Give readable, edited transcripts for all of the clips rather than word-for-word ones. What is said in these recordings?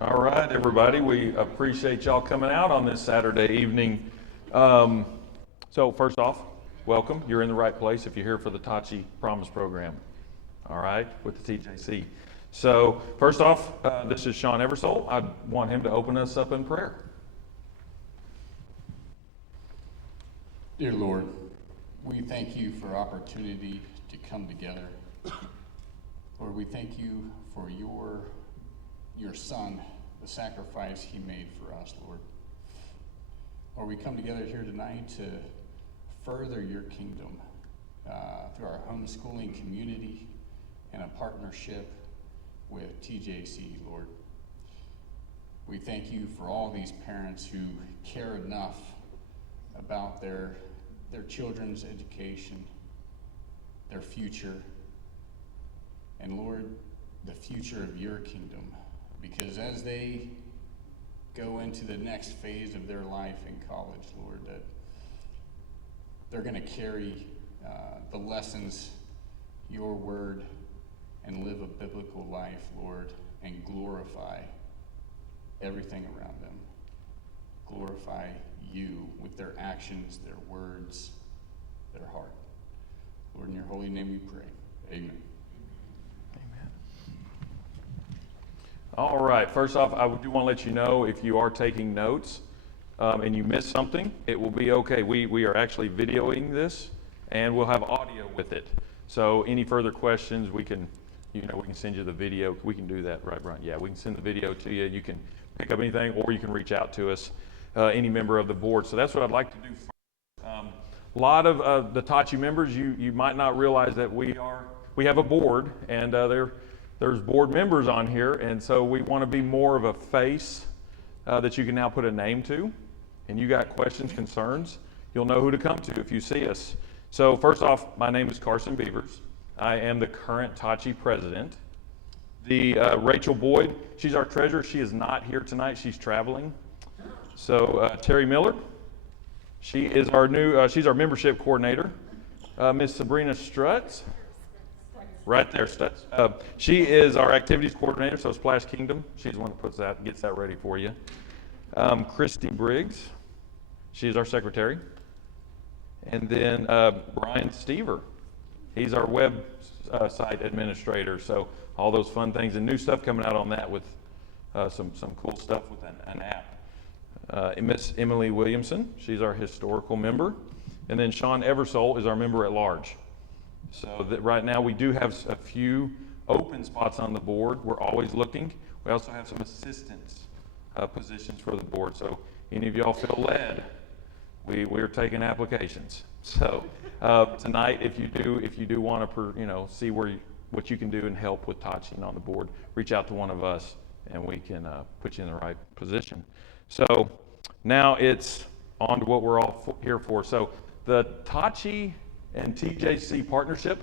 All right, everybody, we appreciate y'all coming out on this Saturday evening. So first off, welcome. You're in the right place if you're here for the TACHE Promise Program, all right, with the TJC. So first off, this is Sean Eversole. I want him to open us up in prayer. Dear Lord, we thank you for opportunity to come together. Lord, we thank you for your son, the sacrifice he made for us, Lord. Lord, we come together here tonight to further your kingdom through our homeschooling community and a partnership with TJC, Lord. We thank you for all these parents who care enough about their children's education, their future, and Lord, the future of your kingdom. Because as they go into the next phase of their life in college, Lord, that they're going to carry the lessons, your word, and live a biblical life, Lord, and glorify everything around them. Glorify you with their actions, their words, their heart. Lord, in your holy name we pray. Amen. All right, first off, I do want to let you know if you are taking notes and you missed something, it will be okay. We are actually videoing this and we'll have audio with it. So any further questions, we can send you the video. We can do that, right, Brian? Yeah, we can send the video to you. You can pick up anything or you can reach out to us, any member of the board. So that's what I'd like to do first. A lot of the TACHE members, you might not realize that we have a board and there's board members on here, and so we want to be more of a face that you can now put a name to. And you got questions, concerns, you'll know who to come to if you see us. So first off, my name is Carson Beavers. I am the current TACHE president. The Rachel Boyd, she's our treasurer. She is not here tonight. She's traveling. So Terry Miller, she is she's our membership coordinator. Miss Sabrina Strutz. Right there, Stutz. She is our activities coordinator, so Splash Kingdom. She's the one that gets that ready for you. Christy Briggs, she's our secretary. And then Brian Stever, he's our web site administrator. So all those fun things and new stuff coming out on that with some cool stuff with an app. Miss Emily Williamson, she's our historical member. And then Sean Eversole is our member at large. So that right now we do have a few open spots on the board. We're always looking. We also have some assistance positions for the board. So any of y'all feel led, we're taking applications. So tonight, if you do want to see what you can do and help with TACHE on the board, reach out to one of us and we can put you in the right position. So now it's on to what we're all here for. So the TACHE and TJC partnership,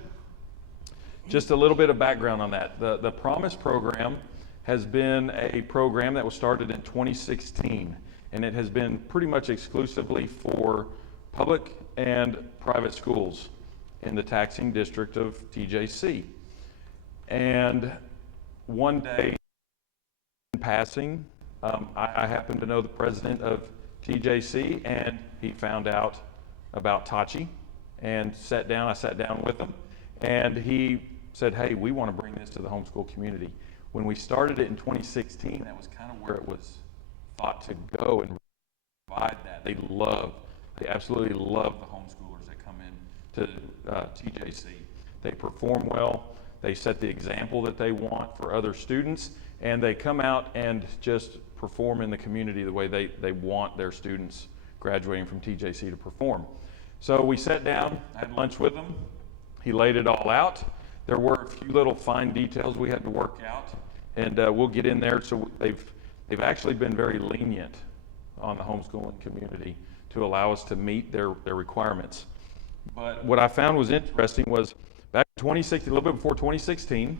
just a little bit of background on that. The Promise program has been a program that was started in 2016, and it has been pretty much exclusively for public and private schools in the taxing district of TJC. And one day in passing, I happened to know the president of TJC, and he found out about TACHE and I sat down with him, and he said, hey, we want to bring this to the homeschool community. When we started it in 2016, that was kind of where it was thought to go and provide that. They absolutely love the homeschoolers that come in to TJC. They perform well. They set the example that they want for other students, and they come out and just perform in the community the way they want their students graduating from TJC to perform. So we sat down, had lunch with him. He laid it all out. There were a few little fine details we had to work out, and we'll get in there. So they've actually been very lenient on the homeschooling community to allow us to meet their requirements. But what I found was interesting was back in 2016, a little bit before 2016,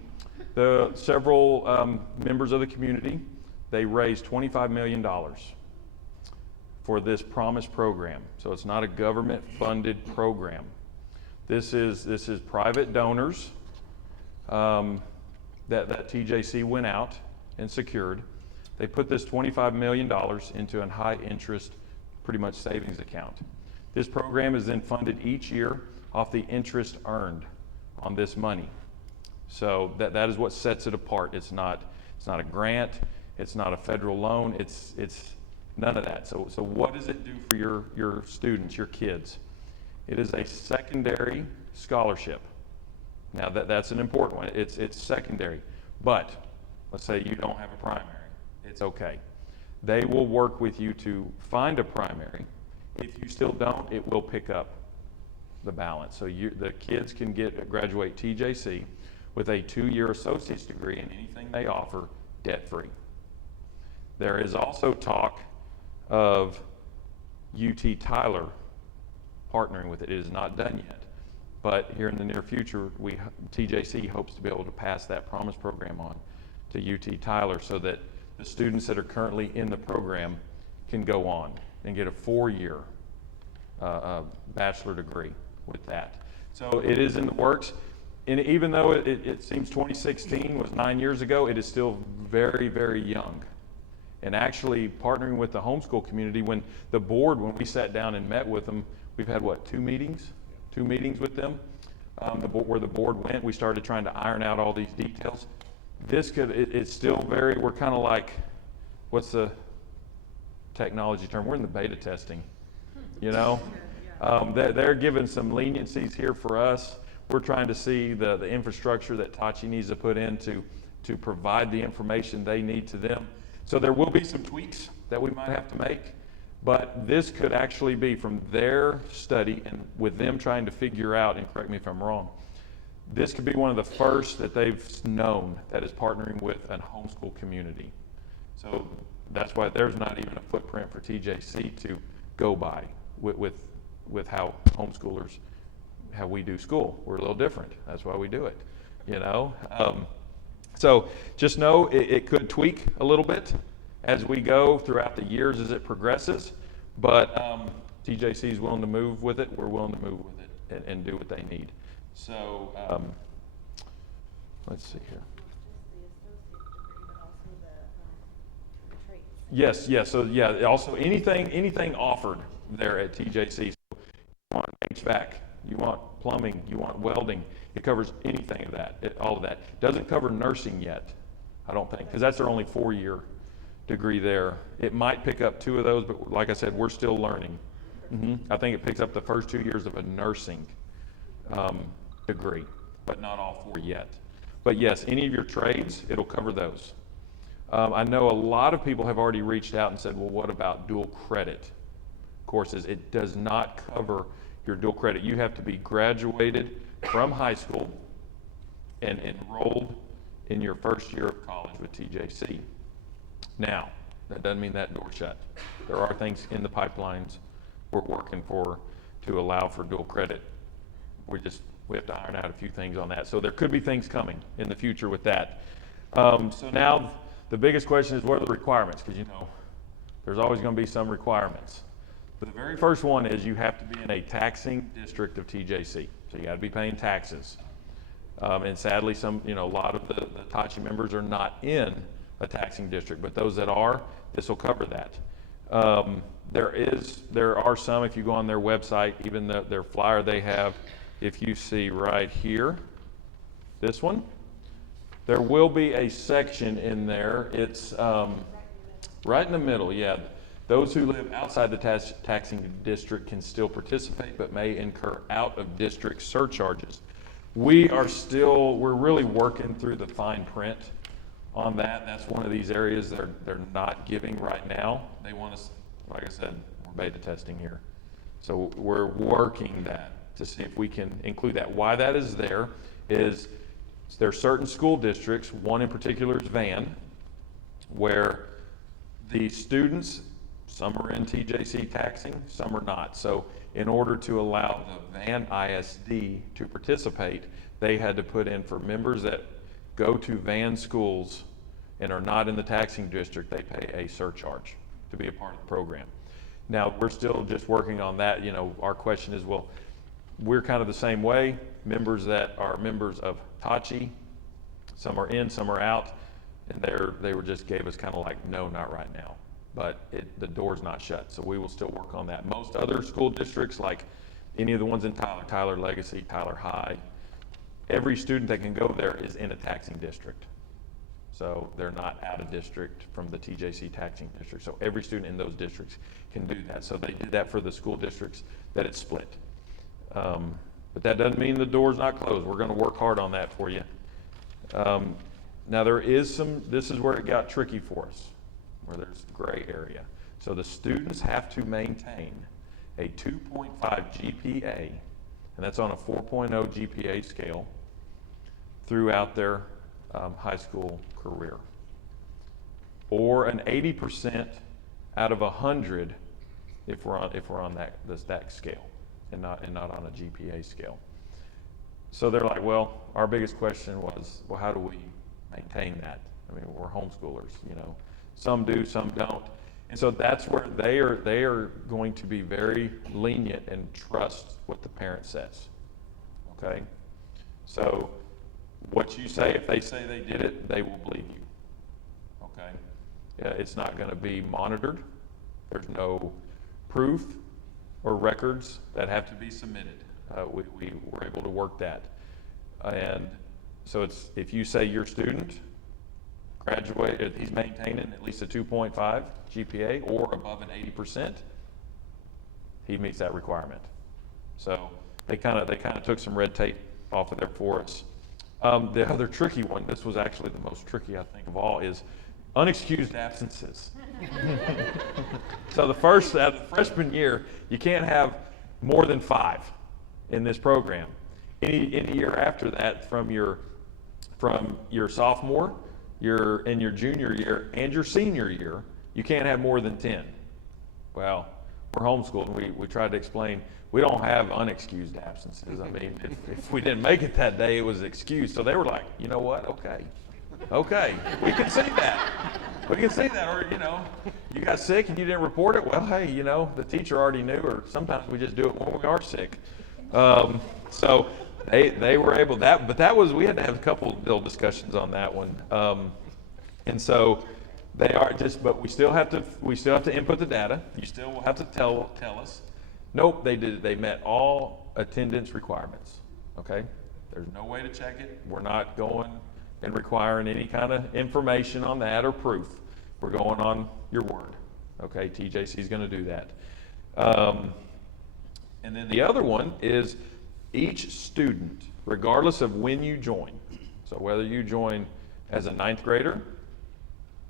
the several members of the community, they raised $25 million for this Promise program. So it's not a government-funded program. This is private donors that TJC went out and secured. They put this $25 million into a high-interest, pretty much savings account. This program is then funded each year off the interest earned on this money. So that is what sets it apart. It's not a grant. It's not a federal loan. It's none of that. So what does it do for your students, your kids? It is a secondary scholarship. Now that's an important one. It's secondary. But let's say you don't have a primary. It's okay. They will work with you to find a primary. If you still don't, it will pick up the balance. So the kids can graduate TJC with a 2-year associate's degree in anything they offer debt-free. There is also talk of UT Tyler partnering with it. It is not done yet. But here in the near future, TJC hopes to be able to pass that Promise program on to UT Tyler so that the students that are currently in the program can go on and get a 4-year bachelor degree with that. So it is in the works. And even though it seems 2016 was 9 years ago, it is still very, very young. And actually partnering with the homeschool community, when we sat down and met with them, we've had two meetings? 2 meetings with them, where the board went. We started trying to iron out all these details. It's still we're kind of like, what's the technology term? We're in the beta testing, you know? They're giving some leniencies here for us. We're trying to see the infrastructure that TACHE needs to put in to provide the information they need to them. So there will be some tweaks that we might have to make, but this could actually be from their study and with them trying to figure out, and correct me if I'm wrong, this could be one of the first that they've known that is partnering with a homeschool community. So that's why there's not even a footprint for TJC to go by with how homeschoolers, how we do school. We're a little different. That's why we do it, you know? So just know it could tweak a little bit as we go throughout the years as it progresses, but TJC is willing to move with it. We're willing to move with it and do what they need. So let's see here. Yes. So yeah, also anything offered there at TJC. So you want HVAC, you want plumbing, you want welding. It covers anything of that, all of that. Doesn't cover nursing yet, I don't think, because that's their only 4-year degree there. It might pick up 2 of those, but like I said, we're still learning. I think it picks up the first 2 years of a nursing degree, but not all 4 yet. But yes, any of your trades, it'll cover those. I know a lot of people have already reached out and said, well, what about dual credit courses? It does not cover your dual credit. You have to be graduated from high school and enrolled in your first year of college with TJC. Now, that doesn't mean that door shut. There are things in the pipelines we're working for to allow for dual credit. We have to iron out a few things on that. So there could be things coming in the future with that. So now the biggest question is, what are the requirements? Because there's always going to be some requirements. But the very first one is you have to be in a taxing district of TJC. So you got to be paying taxes. And sadly, a lot of the TACHE members are not in a taxing district, but those that are, this will cover that. There are some, if you go on their website, even their flyer they have, if you see right here, this one, there will be a section in there. It's right in the middle, yeah. Those who live outside the taxing district can still participate, but may incur out-of-district surcharges. We're really working through the fine print on that. That's one of these areas they're not giving right now. They want us, like I said, we're beta testing here. So we're working that to see if we can include that. Why that is there is there are certain school districts, one in particular is Van, where the students, some are in TJC taxing, some are not. So in order to allow the Van ISD to participate, they had to put in for members that go to Van schools and are not in the taxing district, they pay a surcharge to be a part of the program. Now, we're still just working on that. You know, our question is, well, we're kind of the same way. Members that are members of TACHE, some are in, some are out, and they were just gave us kind of like, no, not right now. But the door's not shut, so we will still work on that. Most other school districts, like any of the ones in Tyler Legacy, Tyler High, every student that can go there is in a taxing district. So they're not out of district from the TJC taxing district. So every student in those districts can do that. So they did that for the school districts that it's split. But that doesn't mean the door's not closed. We're going to work hard on that for you. Now there is this is where it got tricky for us, where there's gray area. So the students have to maintain a 2.5 GPA, and that's on a 4.0 GPA scale throughout their high school career, or an 80% out of 100 if we're on that scale, and not on a GPA scale. So they're like, well, our biggest question was, well, how do we maintain that? I mean, we're homeschoolers, you know. Some do, some don't. And so that's where they are going to be very lenient and trust what the parent says. Okay? So what you say, if they say they did it, they will believe you. Okay? It's not going to be monitored. There's no proof or records that have to be submitted. We were able to work that. And so it's, if you say your student graduated, he's maintaining at least a 2.5 GPA or above an 80%, he meets that requirement. So they kind of took some red tape off of there for us. The other tricky one, this was actually the most tricky I think of all, is unexcused absences. So the freshman year, you can't have more than 5 in this program. Any year after that, from your sophomore, your junior year, and your senior year, you can't have more than 10. Well, we're homeschooled, and we tried to explain we don't have unexcused absences. I mean, if we didn't make it that day, it was excused. So they were like, you know what? Okay, we can see that. We can see that. Or, you know, you got sick and you didn't report it. Well, hey, you know, the teacher already knew, or sometimes we just do it when we are sick. So they were able that, but that was, we had to have a couple little discussions on that one. And so they are just, but we still have to input the data. You still will have to tell us. Nope, they met all attendance requirements. Okay? There's no way to check it. We're not going and requiring any kind of information on that or proof. We're going on your word. Okay, TJC is going to do that. And then the other one is each student, regardless of when you join, so whether you join as a 9th grader,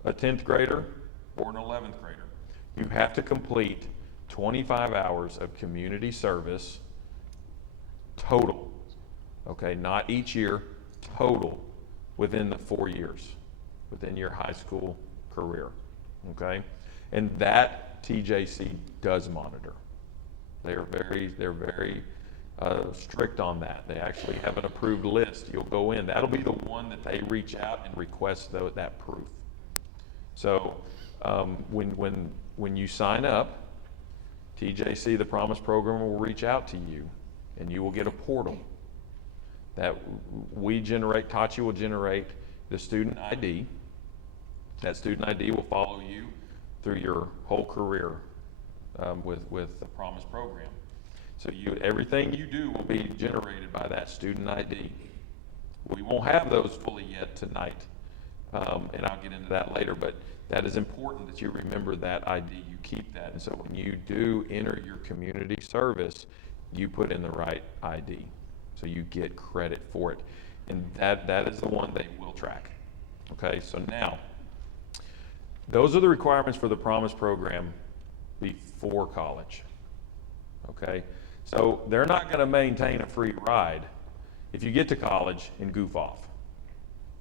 a 10th grader, or an 11th grader, you have to complete 25 hours of community service total. Okay, not each year, total, within the 4 years, within your high school career. Okay, and that TJC does monitor. They're very strict on that. They actually have an approved list. You'll go in. That'll be the one that they reach out and request that proof. So when you sign up, TJC, the Promise Program, will reach out to you, and you will get a portal that we generate. TACHE will generate the student ID. That student ID will follow you through your whole career with the Promise Program. So everything you do will be generated by that student ID. We won't have those fully yet tonight, and I'll get into that later, but that is important that you remember that ID, you keep that. And so when you do enter your community service, you put in the right ID. So you get credit for it. And that is the one they will track. Okay, so now, those are the requirements for the Promise program before college. Okay, so they're not going to maintain a free ride if you get to college and goof off.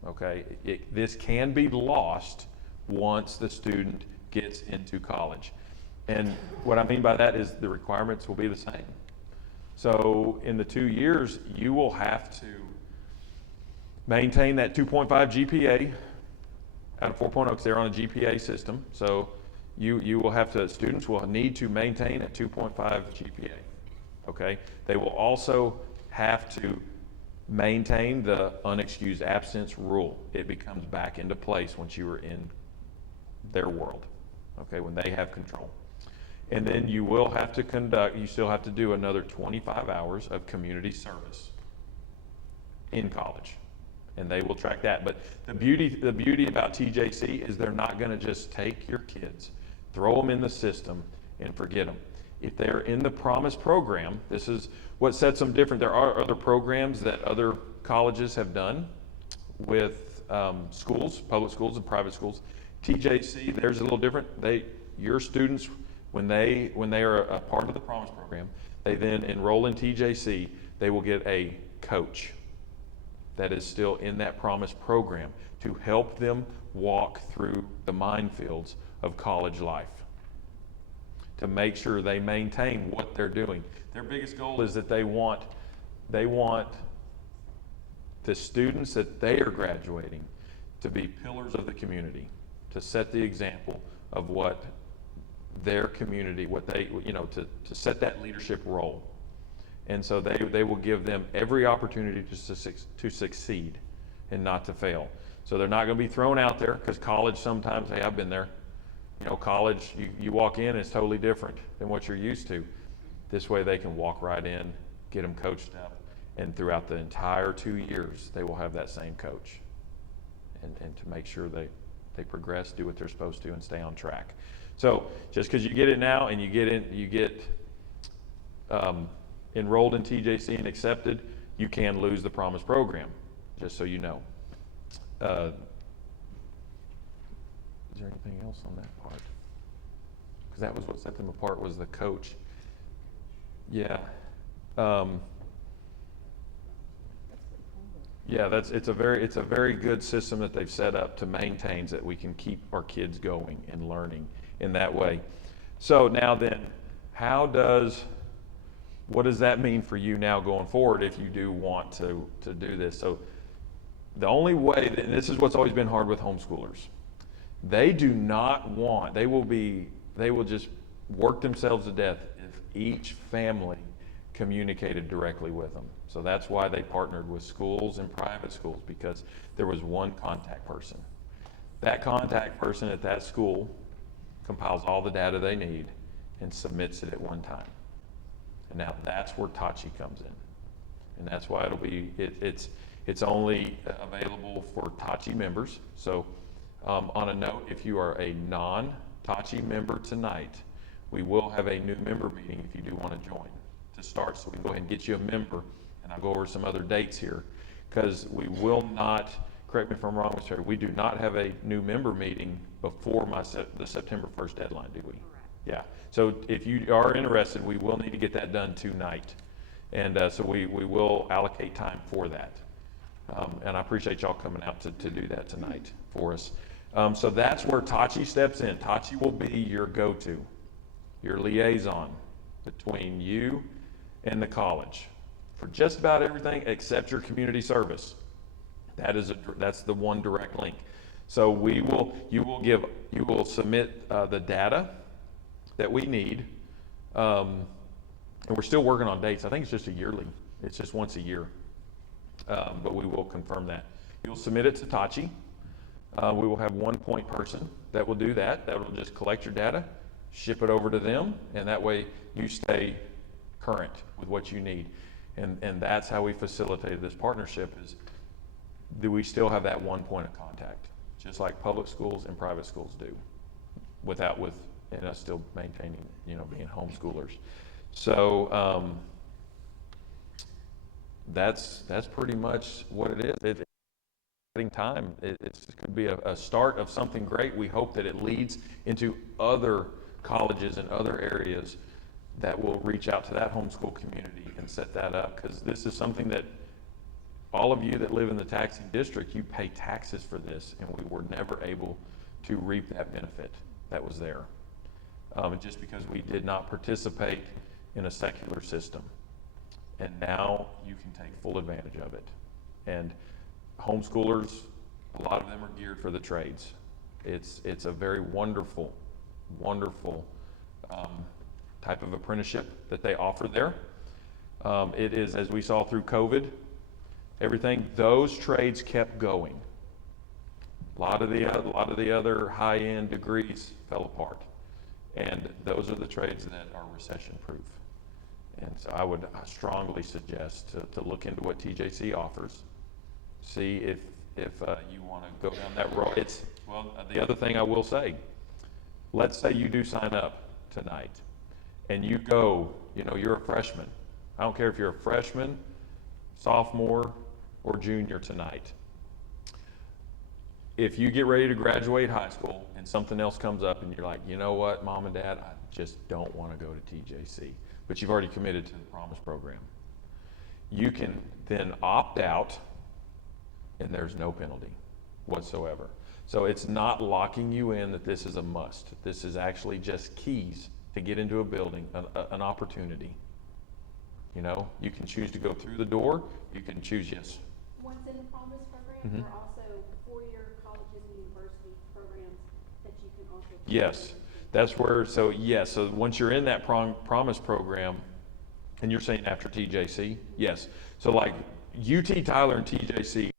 Okay, this can be lost once the student gets into college. And what I mean by that is the requirements will be the same. So in the 2 years, you will have to maintain that 2.5 GPA out of 4.0 because they're on a GPA system. So you will have to, students will need to maintain a 2.5 GPA. Okay, they will also have to maintain the unexcused absence rule. It becomes back into place once you are in their world, okay, when they have control. And then you will have to conduct, you still have to do another 25 hours of community service in college, and they will track that. But the beauty about TJC is they're not going to just take your kids, throw them in the system, and forget them. If they're in the Promise program, this is what sets them different. There are other programs that other colleges have done with schools, public schools and private schools. TJC, theirs is a little different. Your students, when they are a part of the Promise program, they then enroll in TJC, they will get a coach that is still in that Promise program to help them walk through the minefields of college life, to make sure they maintain what they're doing. Their biggest goal is that they want the students that they are graduating to be pillars of the community, to set the example of what their community, what they, to set that leadership role. And so they will give them every opportunity to succeed and not to fail. So they're not going to be thrown out there, because college sometimes, hey, I've been there. College, you walk in, it's totally different than what you're used to. This way they can walk right in, get them coached up, and throughout the entire 2 years, they will have that same coach. And to make sure they progress, do what they're supposed to, and stay on track. So just because you get it now and you get enrolled in TJC and accepted, you can lose the Promise program, just so you know. Is there anything else on that part? Because that was what set them apart, was the coach. Yeah. Yeah, it's a very good system that they've set up to maintain, so that we can keep our kids going and learning in that way. So now then, what does that mean for you now going forward if you do want to do this? So the only way, and this is what's always been hard with homeschoolers, they will just work themselves to death if each family communicated directly with them. So that's why they partnered with schools and private schools, because there was one contact person. That contact person at that school compiles all the data they need and submits it at one time. And now that's where TACHE comes in. And that's why it's only available for TACHE members. So on a note, if you are a non-TACHE member tonight, we will have a new member meeting if you do want to join to start. So we can go ahead and get you a member, and I'll go over some other dates here, because we will not, correct me if I'm wrong, Mr. Terry, we do not have a new member meeting before the September 1st deadline, do we? Correct. Yeah. So if you are interested, we will need to get that done tonight. And so we will allocate time for that. And I appreciate y'all coming out to do that tonight for us. So that's where TACHE steps in. TACHE will be your go-to, your liaison between you and the college for just about everything except your community service. That's the one direct link. So you will submit the data that we need, and we're still working on dates. I think it's just it's just once a year, but we will confirm that. You'll submit it to TACHE. We will have one point person that will do that. That will just collect your data, ship it over to them, and that way you stay current with what you need. And that's how we facilitated this partnership, is do we still have that one point of contact, just like public schools and private schools do, and us still maintaining, being homeschoolers. So that's pretty much what it is. It's exciting time. It could be a start of something great. We hope that it leads into other colleges and other areas that will reach out to that homeschool community and set that up, because this is something that all of you that live in the taxing district, you pay taxes for this, and we were never able to reap that benefit that was there. Just because we did not participate in a secular system. And now you can take full advantage of it. And homeschoolers, a lot of them are geared for the trades. It's a very wonderful, wonderful type of apprenticeship that they offer there. It is, as we saw through COVID, everything, those trades kept going. A lot of the other high-end degrees fell apart. And those are the trades that are recession-proof. And so I would strongly suggest to look into what TJC offers. See if you want to go down that road. The other thing I will say, let's say you do sign up tonight and you go, you're a freshman. I don't care if you're a freshman, sophomore, or junior tonight. If you get ready to graduate high school and something else comes up and you're like, you know what, Mom and Dad, I just don't want to go to TJC, but you've already committed to the Promise program, you can then opt out and there's no penalty whatsoever. So it's not locking you in that this is a must. This is actually just keys to get into a building, an opportunity. You can choose to go through the door, you can choose yes. Once in the Promise program, Mhm. there are also four-year colleges and university programs that you can also. Yes, that's where, so once you're in that Promise program, and you're saying after TJC, yes. So like UT Tyler and TJC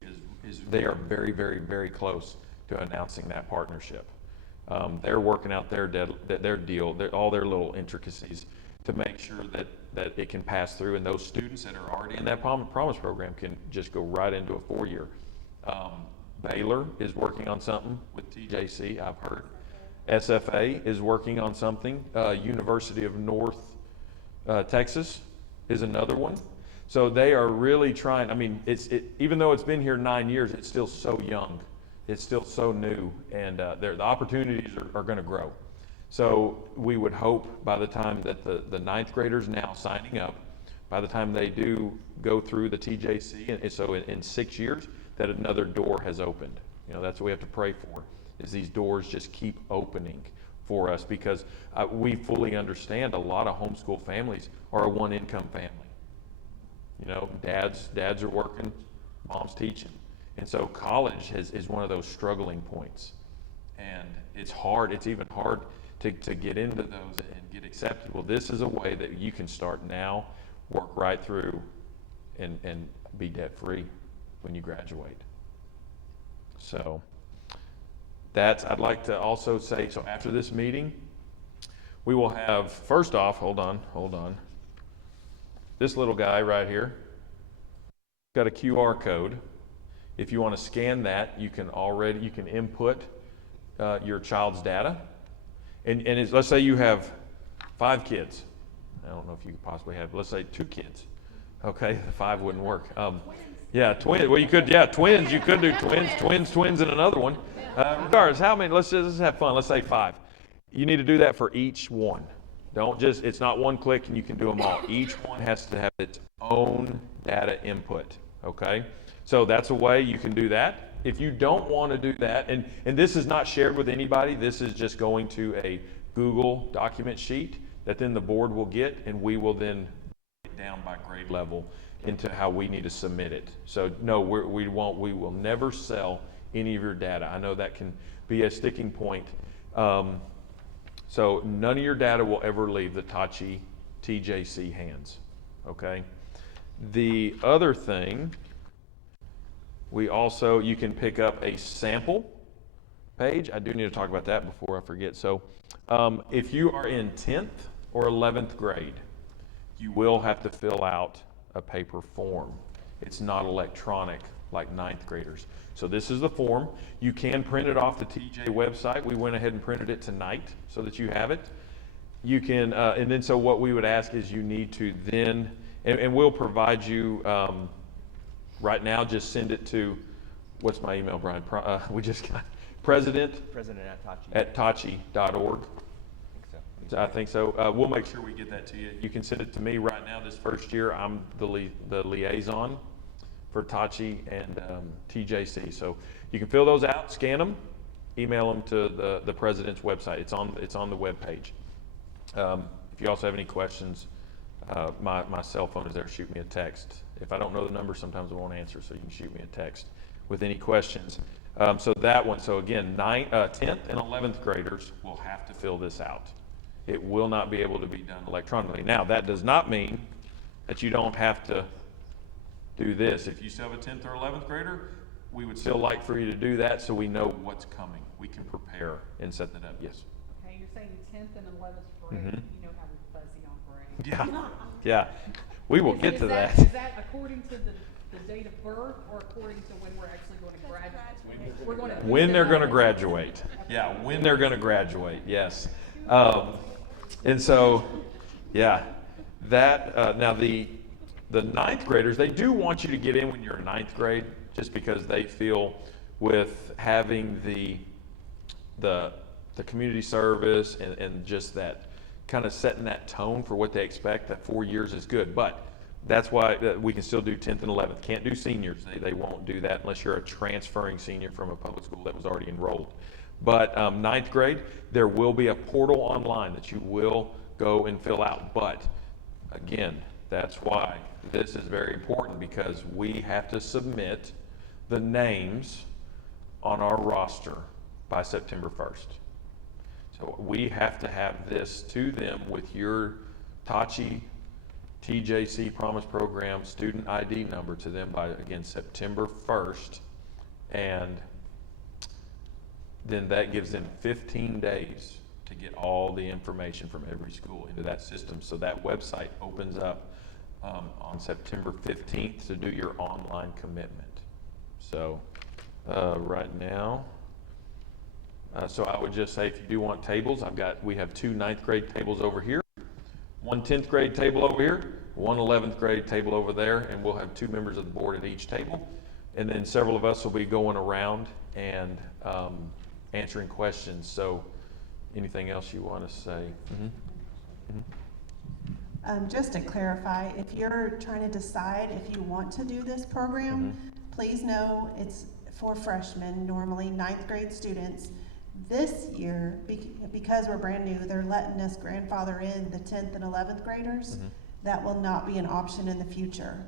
they are very, very, very close to announcing that partnership. They're working out their deal, all their little intricacies to make sure that it can pass through, and those students that are already in that Promise program can just go right into a 4-year. Baylor is working on something with TJC, I've heard. SFA is working on something. University of North Texas is another one. So they are really trying. I mean, even though it's been here 9 years, it's still so young. It's still so new, and the opportunities are going to grow. So we would hope by the time that the ninth graders now signing up, by the time they do go through the TJC, and so in 6 years, that another door has opened. That's what we have to pray for, is these doors just keep opening for us, because we fully understand a lot of homeschool families are a one-income family. Dads are working, mom's teaching. And so college is one of those struggling points. And it's hard, it's even hard to get into those and get accepted. Well, this is a way that you can start now, work right through, and be debt-free when you graduate. So I'd like to also say, so after this meeting, we will have, first off, hold on. This little guy right here got a QR code. If you want to scan that, you can input your child's data. And let's say you have 5 kids. I don't know if you could possibly have, let's say 2 kids. Okay, 5 wouldn't work. Yeah, twins. Well, you could, twins. You could do twins, and another one. Regardless, how many? Let's just have fun. Let's say 5. You need to do that for each one. It's not one click and you can do them all. Each one has to have its own data input, okay? So that's a way you can do that. If you don't want to do that, and this is not shared with anybody, this is just going to a Google document sheet that then the board will get, and we will then break it down by grade level into how we need to submit it. So no, we will never sell any of your data. I know that can be a sticking point. So none of your data will ever leave the TACHE TJC hands, okay? The other thing, you can pick up a sample page. I do need to talk about that before I forget. So if you are in 10th or 11th grade, you will have to fill out a paper form. It's not electronic like 9th graders. So this is the form. You can print it off the TJ website. We went ahead and printed it tonight so that you have it. You can, and then so what we would ask is you need to then and we'll provide you, right now, just send it to, what's my email, Brian? We just got president at TACHE. @tache.org. I think so. I think so. We'll make sure we get that to you. You can send it to me right now. This first year, I'm the liaison for TACHE and TJC. So you can fill those out, scan them, email them to the president's website. It's on the web page. If you also have any questions, my cell phone is there. Shoot me a text. If I don't know the number, sometimes I won't answer, so you can shoot me a text with any questions. So that one. So again, 10th and 11th graders will have to fill this out. It will not be able to be done electronically. Now, that does not mean that you don't have to do this. If you still have a 10th or 11th grader, we would still like for you to do that so we know what's coming. We can prepare and set that up. Yes? Okay, you're saying 10th and 11th grade, Mhm. you know how we're fuzzy on grade. Yeah. Yeah. We will get to that. Is that according to the date of birth or according to when we're actually going to graduate? We're going to. When they're going to graduate. Yeah, when they're going to graduate, yes. And so, yeah, that, now the ninth graders, they do want you to get in when you're in ninth grade, just because they feel with having the community service and just that kind of setting that tone for what they expect, that 4 years is good. But that's why we can still do 10th and 11th. Can't do seniors. They won't do that unless you're a transferring senior from a public school that was already enrolled. But ninth grade, there will be a portal online that you will go and fill out. But again, that's why this is very important, because we have to submit the names on our roster by September 1st. So we have to have this to them with your TACHE, TJC Promise Program student ID number to them by, again, September 1st. And then that gives them 15 days to get all the information from every school into that system. So that website opens up on September 15th to do your online commitment. So right now, so I would just say, if you do want tables, we have 2 ninth grade tables over here, 1 10th grade table over here, 1 11th grade table over there, and we'll have 2 members of the board at each table. And then several of us will be going around and answering questions. So anything else you want to say? Mm-hmm. Mm-hmm. Just to clarify, if you're trying to decide if you want to do this program, please know it's for freshmen, normally ninth grade students. This year, because we're brand new, they're letting us grandfather in the 10th and 11th graders. That will not be an option in the future.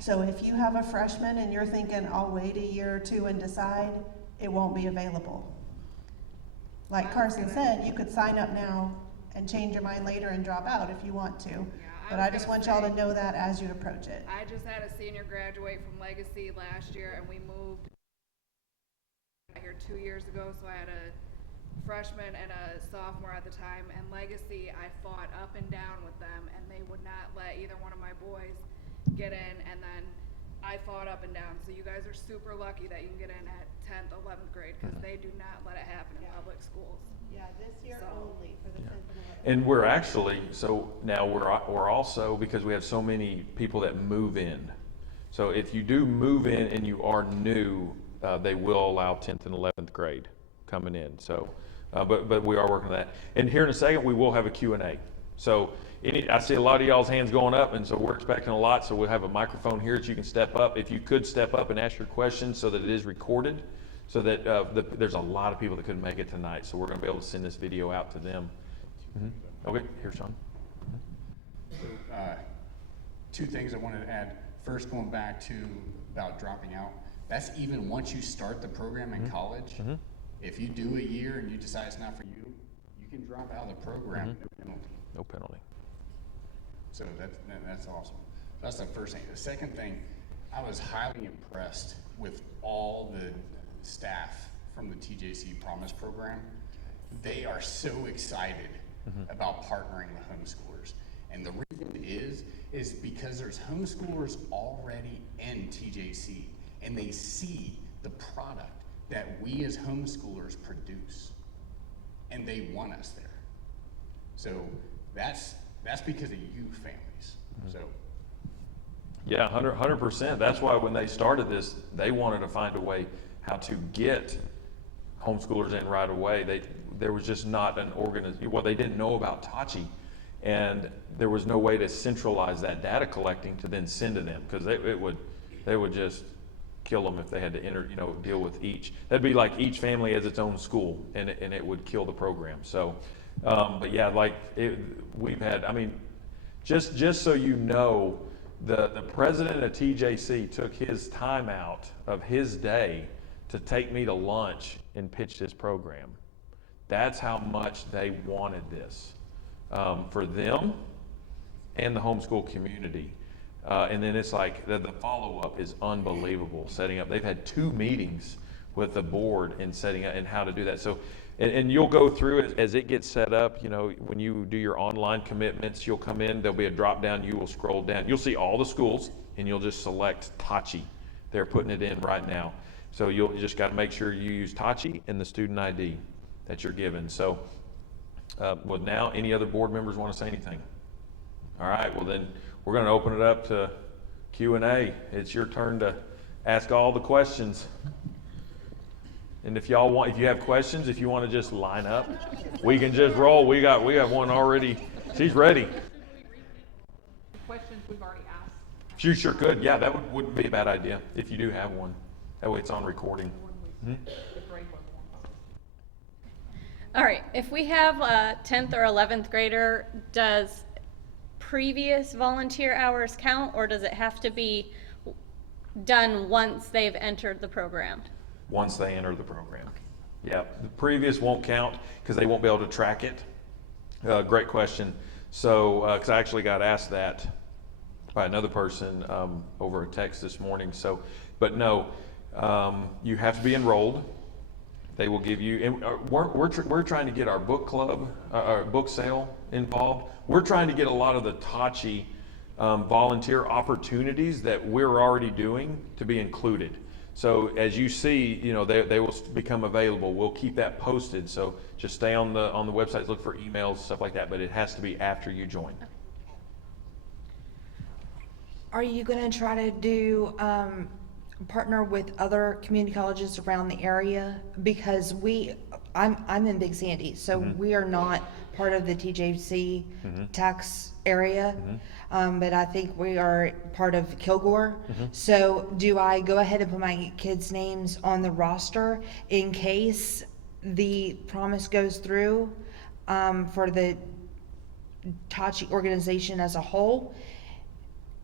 So if you have a freshman and you're thinking, I'll wait a year or 2 and decide, it won't be available. Like Carson said, you could sign up now and change your mind later and drop out if you want to. But I just want y'all to know that as you approach it. I just had a senior graduate from Legacy last year, and we moved here 2 years ago, so I had a freshman and a sophomore at the time. And Legacy, I fought up and down with them, and they would not let either one of my boys get in, and then I fought up and down. So you guys are super lucky that you can get in at 10th, 11th grade, because they do not let it happen in public schools. Yeah, this year only for the 10th and 11th. And we're actually, so now we're also, because we have so many people that move in. So if you do move in and you are new, they will allow 10th and 11th grade coming in. So, but we are working on that. And here in a second, we will have a Q&A. So I see a lot of y'all's hands going up, and so we're expecting a lot. So we'll have a microphone here that you can step up. If you could step up and ask your questions so that it is recorded, so that there's a lot of people that couldn't make it tonight. So we're going to be able to send this video out to them. Okay, here's Sean. So, 2 things I wanted to add. First, going back to about dropping out. That's even once you start the program in college. If you do a year and you decide it's not for you, you can drop out of the program, no penalty. No penalty. So that's awesome. That's the first thing. The second thing, I was highly impressed with all the staff from the TJC Promise program. They are so excited about partnering with homeschoolers. And the reason is because there's homeschoolers already in TJC, and they see the product that we as homeschoolers produce, and they want us there. So that's because of you families. So Yeah, 100%. That's why when they started this, they wanted to find a way how to get homeschoolers in right away. There was just not an well, they didn't know about TACHE, and there was no way to centralize that data collecting to then send to them, because they would just kill them if they had to deal with each. That'd be like each family has its own school, and it would kill the program. So, but yeah, we've had, I mean, just so you know, the president of TJC took his time out of his day to take me to lunch and pitch this program. That's how much they wanted this for them and the homeschool community. And then it's like the follow-up is unbelievable. Setting up, they've had 2 meetings with the board and setting up and how to do that. So, and you'll go through it as it gets set up. You know, when you do your online commitments, you'll come in, there'll be a drop down, you will scroll down. You'll see all the schools and you'll just select TACHE. They're putting it in right now. So you just got to make sure you use TACHE and the student ID that you're given. So, well, now any other board members want to say anything? All right, well then we're going to open it up to Q&A. It's your turn to ask all the questions. And if you have questions, if you want to just line up, we can just roll. We got one already. She's ready. The questions we've already asked. You sure could. Yeah, that wouldn't be a bad idea if you do have one. That way it's on recording. The grade level ones. All right, if we have a 10th or 11th grader, does previous volunteer hours count, or does it have to be done once they've entered the program? Once they enter the program. Yeah, the previous won't count because they won't be able to track it. Great question. So, because I actually got asked that by another person over a text this morning. So, but no, you have to be enrolled. They will give you, and we're trying to get our book club, our book sale involved. We're trying to get a lot of the TACHE volunteer opportunities that we're already doing to be included. So as you see, they will become available. We'll keep that posted. So just stay on the website, look for emails, stuff like that. But it has to be after you join. Are you going to try to do partner with other community colleges around the area? Because I'm in Big Sandy, so we are not part of the TJC tax area, but I think we are part of Kilgore. So do I go ahead and put my kids' names on the roster in case the promise goes through for the TACHE organization as a whole,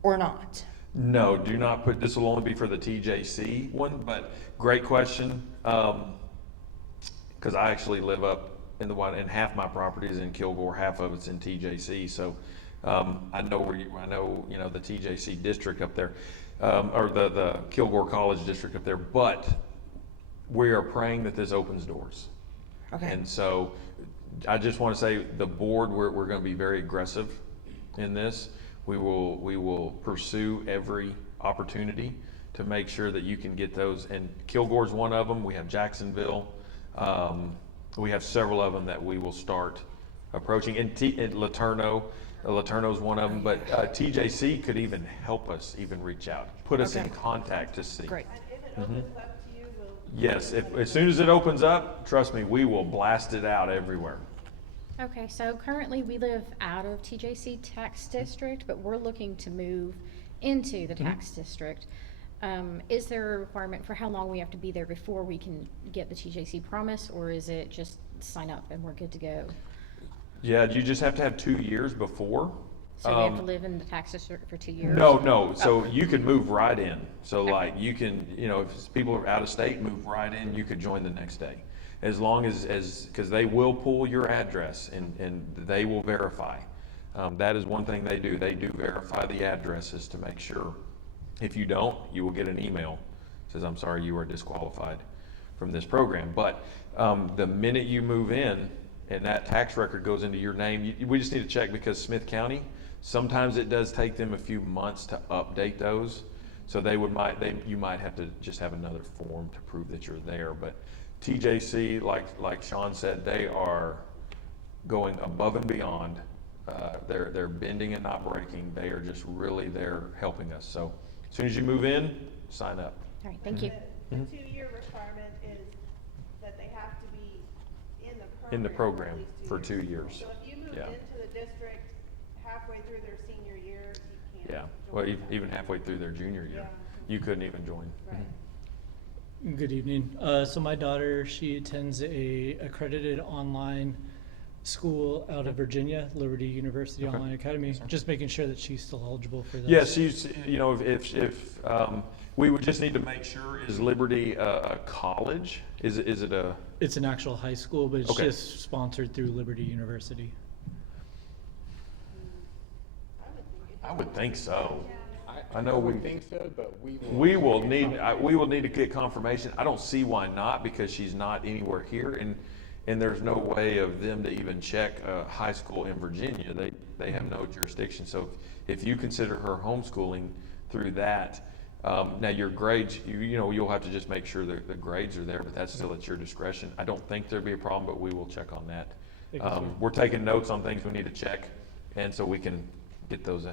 or not? No, do not put, this will only be for the TJC one, but great question. Because I actually live up in the one, and half my property is in Kilgore, half of it's in TJC. So I know the TJC district up there, or the Kilgore College district up there, but we are praying that this opens doors. Okay. And so I just want to say the board, we're going to be very aggressive in this. We will pursue every opportunity to make sure that you can get those. And Kilgore's one of them. We have Jacksonville. We have several of them that we will start approaching. And Laterno's one of them. But TJC could even help us even reach out, put us in contact to see. Great. Yes, as soon as it opens up, trust me, we will blast it out everywhere. Okay, so currently we live out of TJC tax district, but we're looking to move into the tax district. Is there a requirement for how long we have to be there before we can get the TJC promise, or is it just sign up and we're good to go? Yeah, you just have to have 2 years before. So we have to live in the tax district for 2 years? No. So you can move right in. So like you can, if people are out of state, move right in, you could join the next day. As long as because they will pull your address and they will verify. That is one thing they do. They do verify the addresses to make sure. If you don't, you will get an email that says, I'm sorry, you are disqualified from this program. But the minute you move in and that tax record goes into your name, we just need to check because Smith County, sometimes it does take them a few months to update those. So you might have to just have another form to prove that you're there. But TJC, like Sean said, they are going above and beyond They're bending and not breaking. They are just really there helping us. So as soon as you move in, sign up. All right, thank you. The 2-year requirement is that they have to be In the for program at least for 2 years. So if you moved Yeah. into the district halfway through their senior year, you can't. Yeah, join well, them. even halfway through their junior year, Yeah. you couldn't even join. Right. Good evening. So my daughter, she attends a accredited online school out of Virginia, Liberty University Okay. Online Academy. Just making sure that she's still eligible for this. Yes, she's, if we would just need to make sure, is Liberty a college? Is it a, It's an actual high school, but it's Okay. just sponsored through Liberty University. I would think so. I know I would we- think so, but we will. We will need to get confirmation. I don't see why not, because she's not anywhere here, and there's no way of them to even check a high school in Virginia. They have no jurisdiction. So if you consider her homeschooling through that, now your grades, you'll have to just make sure that the grades are there, but that's still at your discretion. I don't think there'd be a problem, but we will check on that. Thank you, sir. We're taking notes on things we need to check, and so we can get those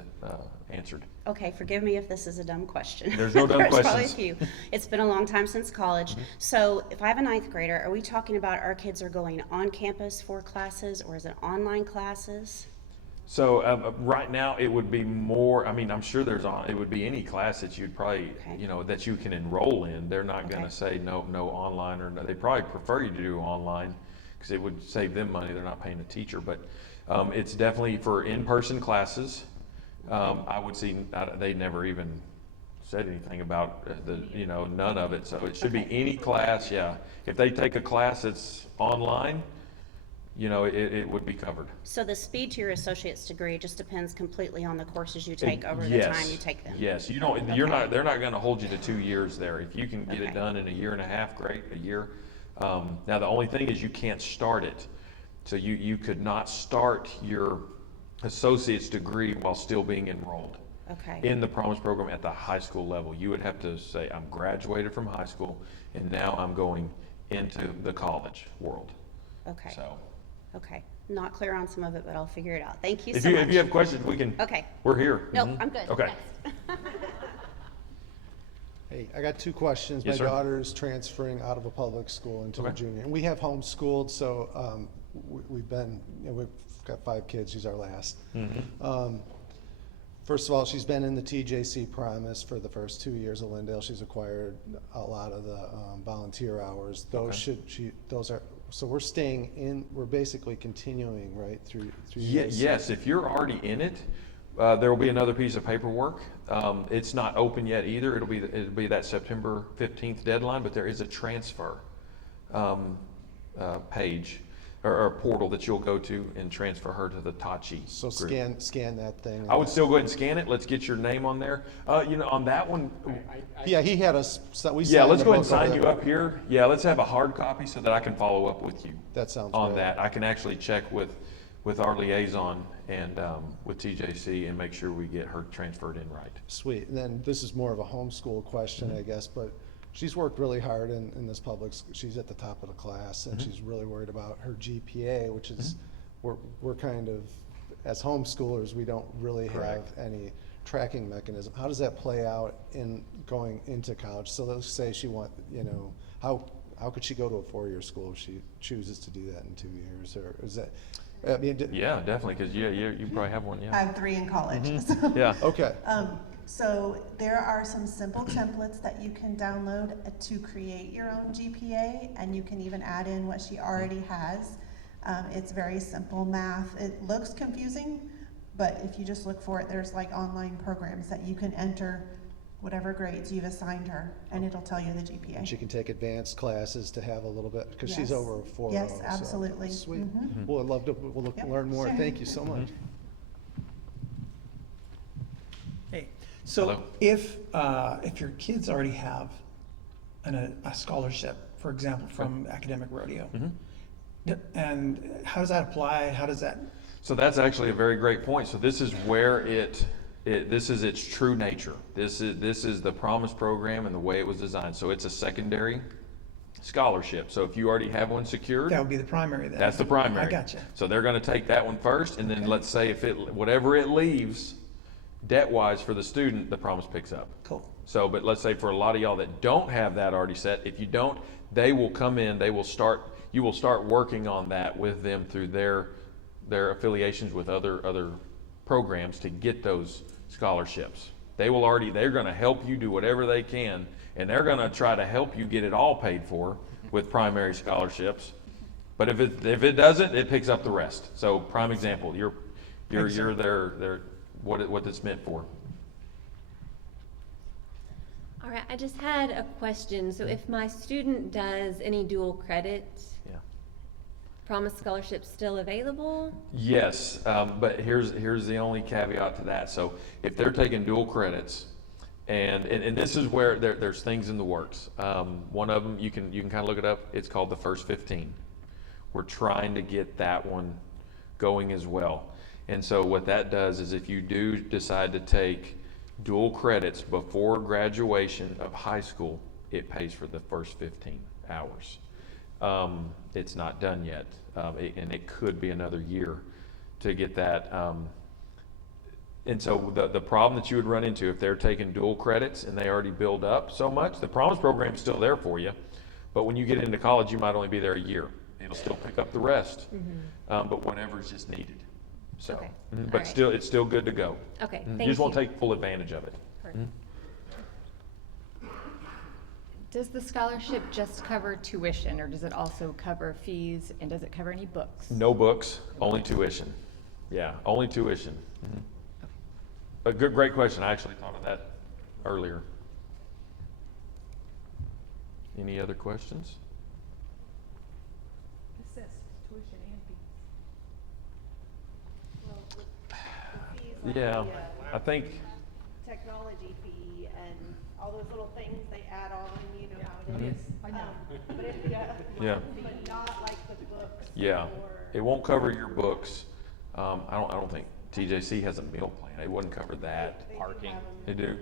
answered. Okay, forgive me if this is a dumb question. There's no dumb There's probably a questions. few. It's been a long time since college. So if I have a 9th grader, are we talking about our kids are going on campus for classes, or is it online classes? So right now, it would be more, I'm sure it would be any class that you'd probably, Okay. that you can enroll in. They're not going to Okay. say no online, or no. They probably prefer you to do online because it would save them money. They're not paying a teacher, but it's definitely for in-person classes. I would see, they never even said anything about none of it. So it should be Okay. any class, yeah. If they take a class that's online, it would be covered. So the speed to your associate's degree just depends completely on the courses you take over the Yes. time you take them? Yes, they're not gonna hold you to 2 years there. If you can get it Okay. done in a year and a half, great, a year. Now, the only thing is you can't start it. So you could not start your associate's degree while still being enrolled Okay. in the Promise program at the high school level. You would have to say, I'm graduated from high school and now I'm going into the college world. Okay. So, Okay. Not clear on some of it, but I'll figure it out. Thank you if so much. you have questions, we can, Okay. we're here. Nope, Mhm. I'm good. Okay. Thanks. Hey, I got 2 questions. Yes, My sir. daughter is transferring out of a public school into a Okay. junior. And we have homeschooled, so we've got 5 kids. She's our last. Mhm. First of all, she's been in the TJC Promise for the first 2 years of Lindale. She's acquired a lot of the volunteer hours. So we're staying in, we're basically continuing, right, through years? Yes, if you're already in it, there will be another piece of paperwork. It's not open yet either. It'll be that September 15th deadline, but there is a transfer page or portal that you'll go to and transfer her to the TACHE So group. scan that thing. I would still go ahead and scan it. Let's get your name on there. On that one, Yeah, he had us, we yeah, signed let's the go ahead and book over sign you there. up here. Yeah, let's have a hard copy so that I can follow up with you That sounds on great. that. I can actually check with our liaison and with TJC and make sure we get her transferred in right. Sweet. And then this is more of a homeschool question, Mm-hmm. I guess, but she's worked really hard in this she's at the top of the class, and Mm-hmm. she's really worried about her GPA, which is, we're kind of, as homeschoolers, we don't really have Correct. any tracking mechanism. How does that play out in going into college? So let's say she how could she go to a 4-year school if she chooses to do that in 2 years, or is that, Yeah, definitely, because you probably have one, I yeah. have 3 in college. Mm-hmm. so- Yeah. Okay. So there are some simple templates that you can download to create your own GPA, and you can even add in what she already has. It's very simple math. It looks confusing, but if you just look for it, there's like online programs that you can enter whatever grades you've assigned her, and it'll tell you the GPA. And she can take advanced classes to have a little bit, because she's Yes. over a 4.0. Yes, so- absolutely. Sweet. Mhm. Well, I'd love to, Yep, learn more. sure. Thank you so much. Hey, so Hello. if your kids already have a scholarship, for example, from Academic Rodeo, and how does that apply? How does that? So that's actually a very great point. So this is where this is its true nature. This is the Promise program and the way it was designed. So it's a secondary scholarship. So if you already have one secured, That would be the primary then. that's the primary. I gotcha. So they're going to take that one first, and then let's say if whatever it leaves debt-wise for the student, the promise picks up. Cool. So, but let's say for a lot of y'all that don't have that already set, if you don't, they will come in, you will start working on that with them through their affiliations with other programs to get those scholarships. They're going to help you do whatever they can, and they're going to try to help you get it all paid for with primary scholarships. But if it doesn't, it picks up the rest. So prime example, you're their what it's meant for. All right, I just had a question. So if my student does any dual credits, Yeah. Promise Scholarship's still available? Yes, but here's the only caveat to that. So if they're taking dual credits, and this is where there's things in the works. One of them, you can kind of look it up. It's called the First 15. We're trying to get that one going as well. And so what that does is if you do decide to take dual credits before graduation of high school, it pays for the first 15 hours. It's not done yet, and it could be another year to get that. And so the problem that you would run into if they're taking dual credits and they already build up so much, the Promise program's still there for you, but when you get into college, you might only be there a year. It'll still pick up the rest, but whenever it's just needed. So, Okay. but All right. still, it's still good to go. Okay, You thank just won't you. take full advantage of it. Perfect. Does the scholarship just cover tuition, or does it also cover fees, and does it cover any books? No books, only tuition. Yeah, only tuition. But great question. I actually thought of that earlier. Any other questions? It says tuition and fees. Yeah, I think, Technology fee and all those little things they add on, you know how it Yes, is. I know. But it, Yeah. but not like the books. yeah, or- it won't cover your books. I don't think TJC has a meal plan. It wouldn't cover that. They do Parking. have 'em. They do.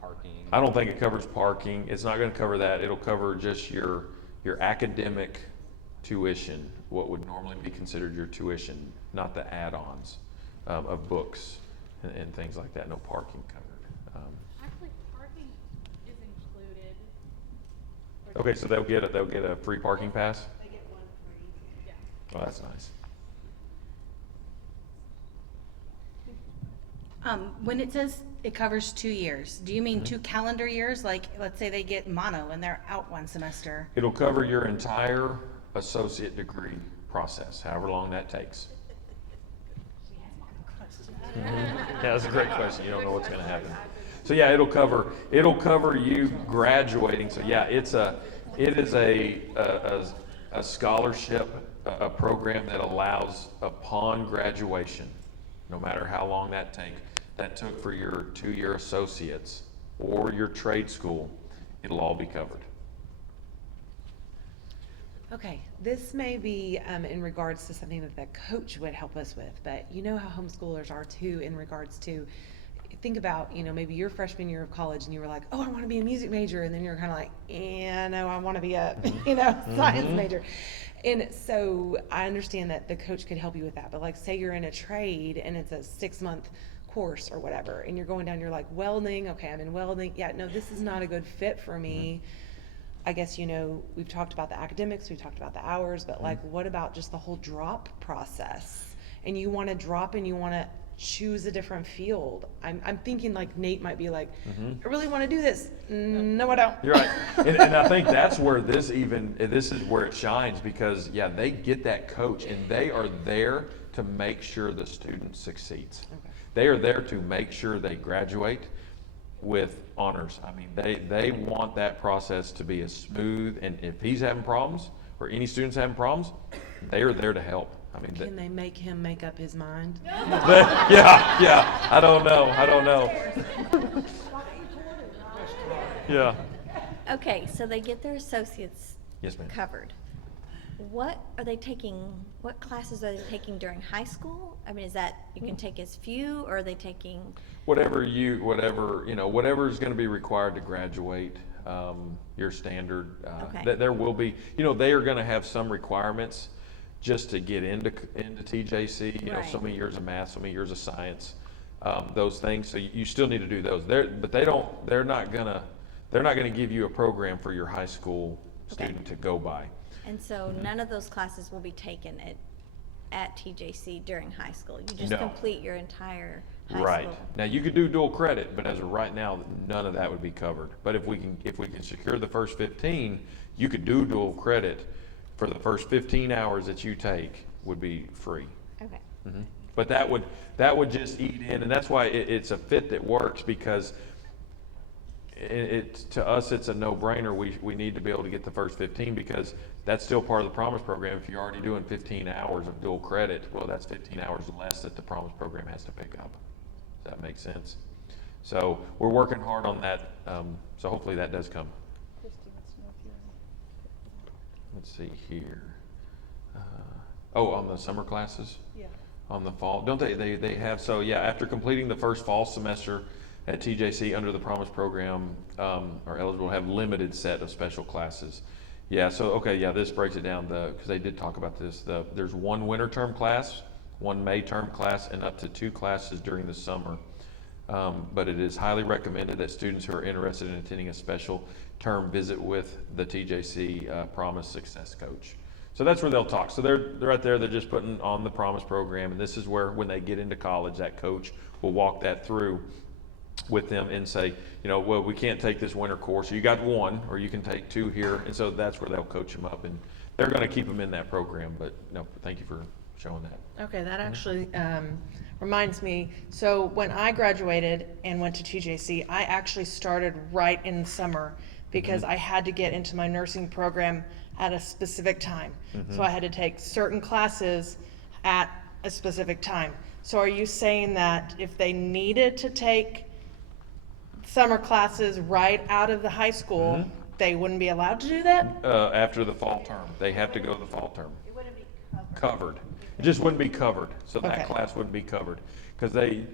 Parking. I don't think it covers parking. It's not gonna cover that. It'll cover just your academic tuition, what would normally be considered your tuition, not the add-ons of books and things like that. No parking covered. Actually, parking is included. Okay, so they'll get a free parking pass? They get one free. Yeah. Well, that's nice. When it says it covers 2 years, do you mean 2 calendar years? Like, let's say they get mono and they're out one semester. It'll cover your entire associate degree process, however long that takes. Yeah, that's a great question. You don't know what's going to happen. So yeah, it'll cover you graduating. So yeah, it is a scholarship, a program that allows upon graduation, no matter how long that took for your 2-year associates or your trade school, it'll all be covered. Okay, this may be in regards to something that the coach would help us with, but you know how homeschoolers are too in regards to, think about, maybe your freshman year of college and you were like, oh, I want to be a music major. And then you're kind of like, no, I want to be a, science major. And so I understand that the coach could help you with that. But like, say you're in a trade and it's a 6-month course or whatever, and you're going down, you're like, welding. Okay, I'm in welding. Yeah, no, this is not a good fit for me. I guess, we've talked about the academics, we've talked about the hours, but like, what about just the whole drop process? And you want to drop and you want to choose a different field. I'm thinking like Nate might be like, I really want to do this. No, I don't. You're right. And I think that's where this is where it shines, because yeah, they get that coach and they are there to make sure the student succeeds. Okay. They are there to make sure they graduate with honors. I mean, they want that process to be as smooth, and if he's having problems or any student's having problems, they are there to help. I mean, Can they make him make up his mind? yeah. I don't know. Yeah. Okay, so they get their associates Yes, ma'am. covered. What classes are they taking during high school? I mean, is that you can take as few, or are they taking? Whatever is going to be required to graduate. your standard. Okay. There will be, they are going to have some requirements just to get into TJC. So Right. many years of math, so many years of science, those things. So you still need to do those. They're not gonna give you a program for your high school student to go by. And so none of those classes will be taken at TJC during high school? You just No. complete your entire high Right. school? Now, you could do dual credit, but as of right now, none of that would be covered. But if we can secure the first 15, you could do dual credit for the first 15 hours that you take would be free. Okay. But that would just eat in, and that's why it's a fit that works, because to us, it's a no-brainer. We need to be able to get the first 15, because that's still part of the Promise program. If you're already doing 15 hours of dual credit, well, that's 15 hours less that the Promise program has to pick up. Does that make sense? So we're working hard on that. So hopefully that does come. Let's see here. On the summer classes? Yeah. On the fall, don't they have, so yeah, after completing the first fall semester at TJC under the Promise program, are eligible to have limited set of special classes. Yeah, so, okay, yeah, this breaks it down, because they did talk about this. There's one winter term class, one May term class, and up to 2 classes during the summer. But it is highly recommended that students who are interested in attending a special term visit with the TJC Promise Success Coach. So that's where they'll talk. So they're right there, they're just putting on the Promise program, and this is where, when they get into college, that coach will walk that through with them and say, well, we can't take this winter course. You got 1, or you can take 2 here. And so that's where they'll coach them up, and they're going to keep them in that program. But no, thank you for showing that. Okay, that actually reminds me. So when I graduated and went to TJC, I actually started right in the summer, because I had to get into my nursing program at a specific time. So I had to take certain classes at a specific time. So are you saying that if they needed to take summer classes right out of the high school, they wouldn't be allowed to do that? After the fall term, they have to go to the fall term. It wouldn't be covered. It just wouldn't be covered. So that class wouldn't be covered, because they,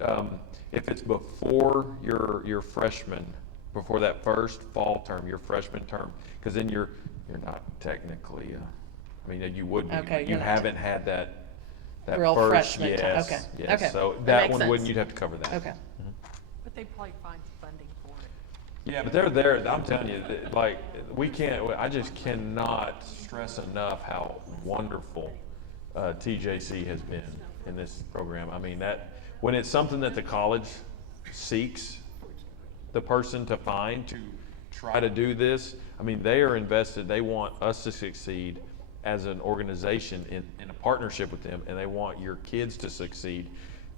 if it's before your freshman, before that first fall term, your freshman term, because then you're not technically, you would be, Okay, but you haven't had that real first, freshman time. yes, Okay, yes. okay. So That that makes one sense. wouldn't, you'd have to cover that. Okay. But they probably find funding for it. Yeah, but they're there. I'm telling you, like, I just cannot stress enough how wonderful TJC has been in this program. When it's something that the college seeks the person to find to try to do this, they are invested. They want us to succeed as an organization in a partnership with them, and they want your kids to succeed.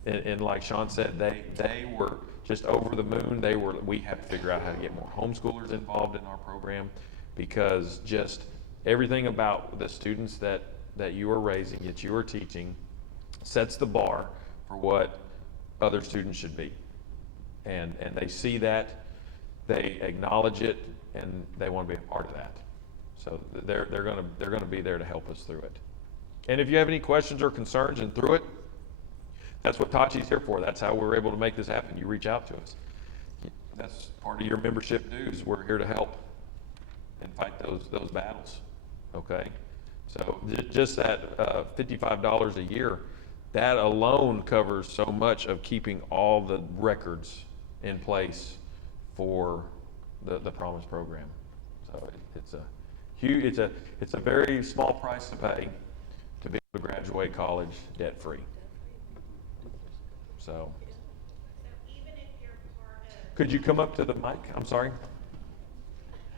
And like Sean said, they were just over the moon. We have to figure out how to get more homeschoolers involved in our program, because just everything about the students that you are raising, that you are teaching, sets the bar for what other students should be. And they see that, they acknowledge it, and they want to be a part of that. So they're gonna be there to help us through it. And if you have any questions or concerns and through it, that's what TACHE's here for. That's how we're able to make this happen. You reach out to us. That's part of your membership dues. We're here to help and fight those battles. Okay? So just that $55 a year, that alone covers so much of keeping all the records in place for the Promise program. So it's a huge, it's a very small price to pay to be able to graduate college debt-free. So, could you come up to the mic? I'm sorry.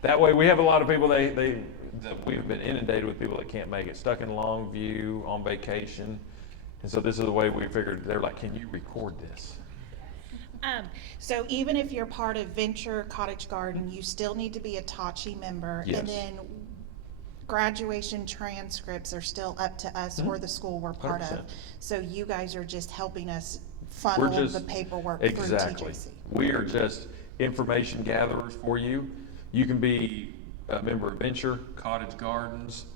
That way, we have a lot of people, we've been inundated with people that can't make it, stuck in Longview, on vacation. And so this is the way we figured, they're like, can you record this? So even if you're part of Venture Cottage Garden, you still need to be a TACHE member. Yes. And then graduation transcripts are still up to us or the school we're part 100%. of. So you guys are just helping us funnel the paperwork Exactly. through TJC. We are just information gatherers for you. You can be a member of Venture, Cottage Gardens,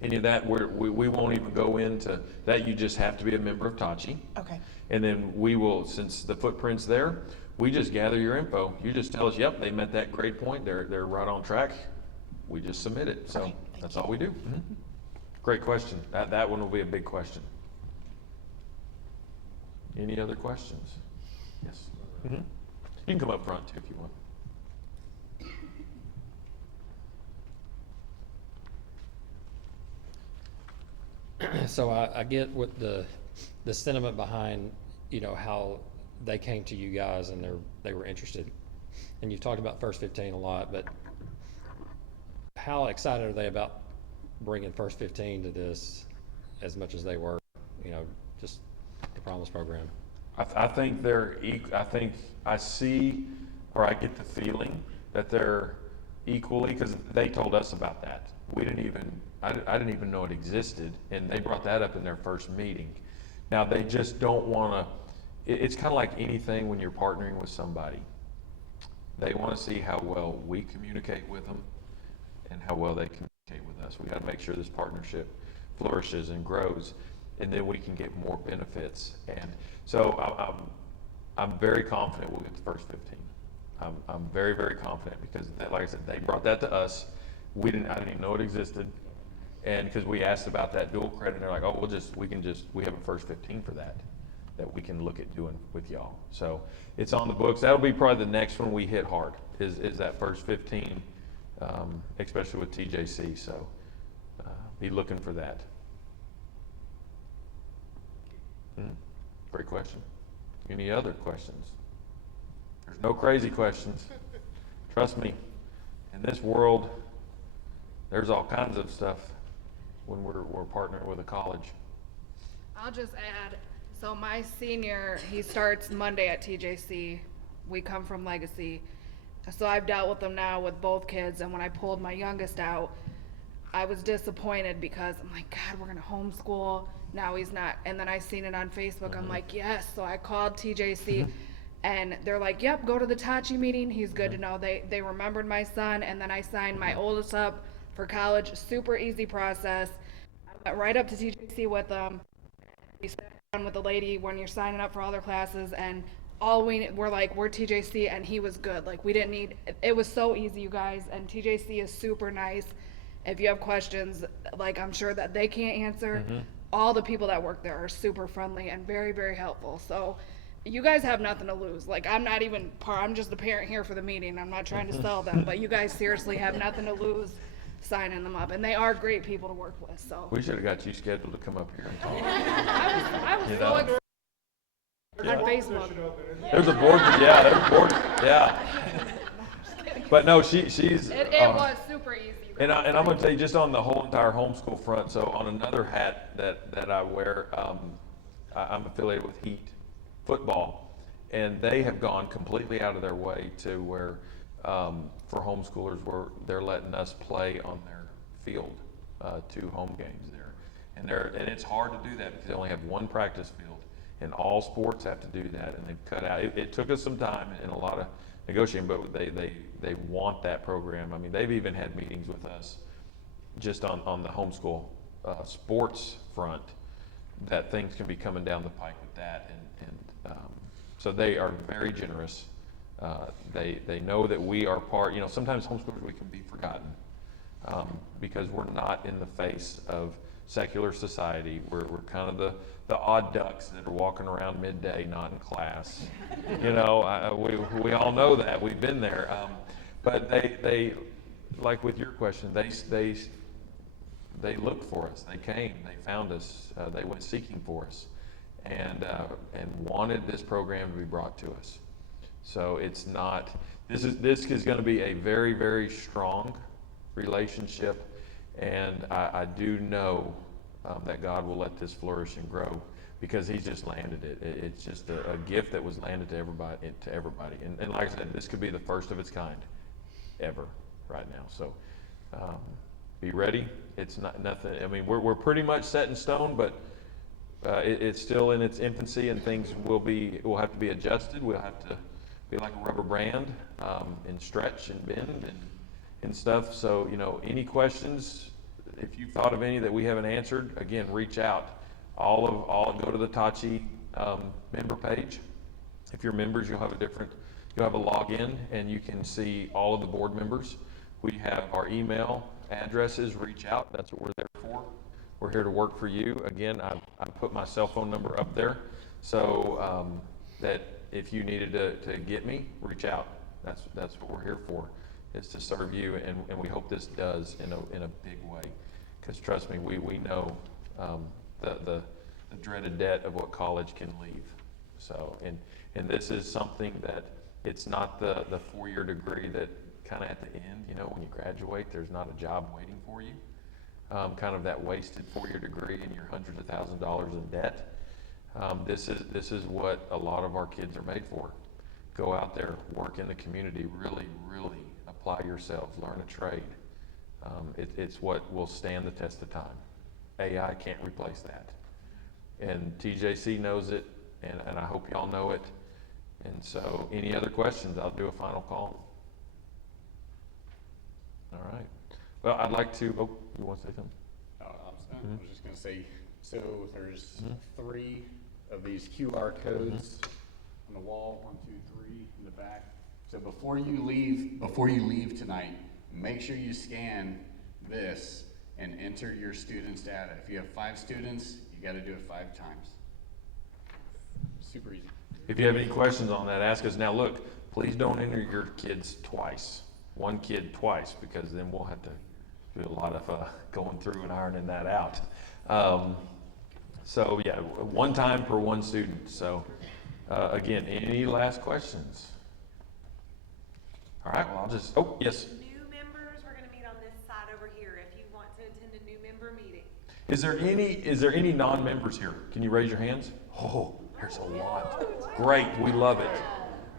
any of that. We won't even go into that. You just have to be a member of TACHE. Okay. And then we will, since the footprint's there, we just gather your info. You just tell us, yep, they met that grade point, they're right on track. We just submit it, so that's all we do. Great question. That one will be a big question. Any other questions? Yes. You can come up front too if you want. So I get what the sentiment behind, how they came to you guys and they were interested. And you've talked about First 15 a lot, but how excited are they about bringing First 15 to this as much as they were, just the Promise program? I think I see, or I get the feeling that they're equally, because they told us about that. I didn't even know it existed, and they brought that up in their first meeting. Now, they just don't want to, it's kind of like anything when you're partnering with somebody. They want to see how well we communicate with them and how well they communicate with us. We got to make sure this partnership flourishes and grows, and then we can get more benefits. And so I'm very confident we'll get the First 15. I'm very, very confident because, like I said, they brought that to us. I didn't even know it existed. And because we asked about that dual credit, they're like, oh, we have a First 15 for that we can look at doing with y'all. So it's on the books. That'll be probably the next one we hit hard is that First 15, especially with TJC. So be looking for that. Great question. Any other questions? There's no crazy questions. Trust me, in this world, there's all kinds of stuff when we're partnering with a college. I'll just add, so my senior, he starts Monday at TJC. We come from Legacy. So I've dealt with them now with both kids, and when I pulled my youngest out, I was disappointed because I'm like, God, we're gonna homeschool. Now he's not. And then I seen it on Facebook. I'm like, yes. So I called TJC and they're like, yep, go to the TACHE meeting. He's good to know. They remembered my son, and then I signed my oldest up for college. Super easy process. I went right up to TJC with them. We sat down with the lady when you're signing up for all their classes, and we're like, we're TJC, and he was good. Like, we didn't need, it was so easy, you guys, and TJC is super nice. If you have questions, like, I'm sure that they can't answer, all the people that work there are super friendly and very, very helpful. So you guys have nothing to lose. Like, I'm just a parent here for the meeting. I'm not trying to sell them, but you guys seriously have nothing to lose signing them up, and they are great people to work with. So we should have got you scheduled to come up here and talk. I was so excited. On Facebook. There's a board, there's a board, But no, she's. It was super easy. And I'm going to tell you, just on the whole entire homeschool front, so on another hat that I wear, I'm affiliated with Heat Football, and they have gone completely out of their way to where, for homeschoolers, where they're letting us play on their field, 2 home games there. And it's hard to do that because they only have 1 practice field, and all sports have to do that, and they've cut out. It took us some time and a lot of negotiating, but they want that program. I mean, they've even had meetings with us just on the homeschool sports front, that things can be coming down the pike with that, and so they are very generous. They know that we are part. Sometimes homeschoolers, we can be forgotten because we're not in the face of secular society. We're kind of the odd ducks that are walking around midday, not in class. We all know that. We've been there. But they, like with your question, they looked for us. They came. They found us. They went seeking for us, and wanted this program to be brought to us. So it's not. This is going to be a very, very strong relationship, and I do know that God will let this flourish and grow, because He's just landed it. It's just a gift that was landed to everybody. And like I said, this could be the first of its kind ever right now. So be ready. It's not nothing. I mean, we're pretty much set in stone, but it's still in its infancy, and things will have to be adjusted. We'll have to be like a rubber brand and stretch and bend and stuff. So any questions? If you've thought of any that we haven't answered, again, reach out. Go to the TACHE member page. If you're members, you'll have a different you'll have a login and you can see all of the board members. We have our email addresses, reach out, that's what we're there for. We're here to work for you. Again, I put my cell phone number up there, so that if you needed to get me, reach out. That's what we're here for, is to serve you, and we hope this does in a big way. Because trust me, we know the dreaded debt of what college can leave. So, and this is something that it's not the 4-year degree that kind of at the end, you know, when you graduate, there's not a job waiting for you. Kind of that wasted 4-year degree and you're hundreds of thousands of dollars in debt. This is what a lot of our kids are made for. Go out there, work in the community, really, really apply yourselves, learn a trade. It's what will stand the test of time. AI can't replace that. And TJC knows it, and I hope y'all know it. And so, any other questions? I'll do a final call. All right. Well, I'd like to, oh, you want to say something? I was just going to say, so there's 3 of these QR codes on the wall, 1, 2, 3 in the back. So before you leave tonight, make sure you scan this and enter your students' data. If you have 5 students, you got to do it 5 times. Super easy. If you have any questions on that, ask us. Now look, please don't enter your kids twice. 1 kid twice, because then we'll have to do a lot of going through and ironing that out. So yeah, 1 time per 1 student. So again, any last questions? All right, well, I'll just, oh, yes. New members, we're going to meet on this side over here if you want to attend a new member meeting. Is there any non-members here? Can you raise your hands? Oh, there's a lot. Great, we love it.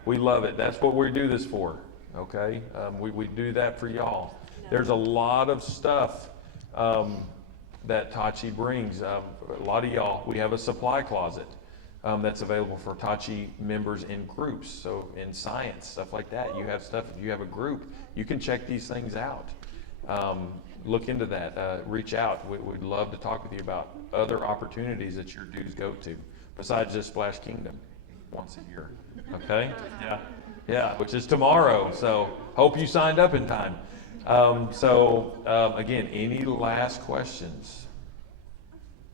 We love it. That's what we do this for, okay? We do that for y'all. There's a lot of stuff that TACHE brings. A lot of y'all, we have a supply closet that's available for TACHE members in groups. So in science, stuff like that. You have stuff, if you have a group, you can check these things out. Look into that. Reach out. We'd love to talk with you about other opportunities that your dues go to, besides just Splash Kingdom once a year. Okay? Yeah, which is tomorrow. So hope you signed up in time. Again, any last questions?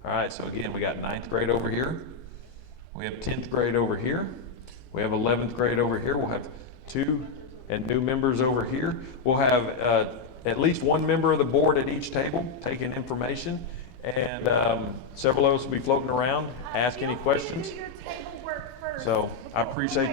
All right, so again, we got 9th grade over here. We have 10th grade over here. We have 11th grade over here. We'll have 2 and new members over here. We'll have at least 1 member of the board at each table taking information, and several of us will be floating around, ask any questions. So I appreciate you.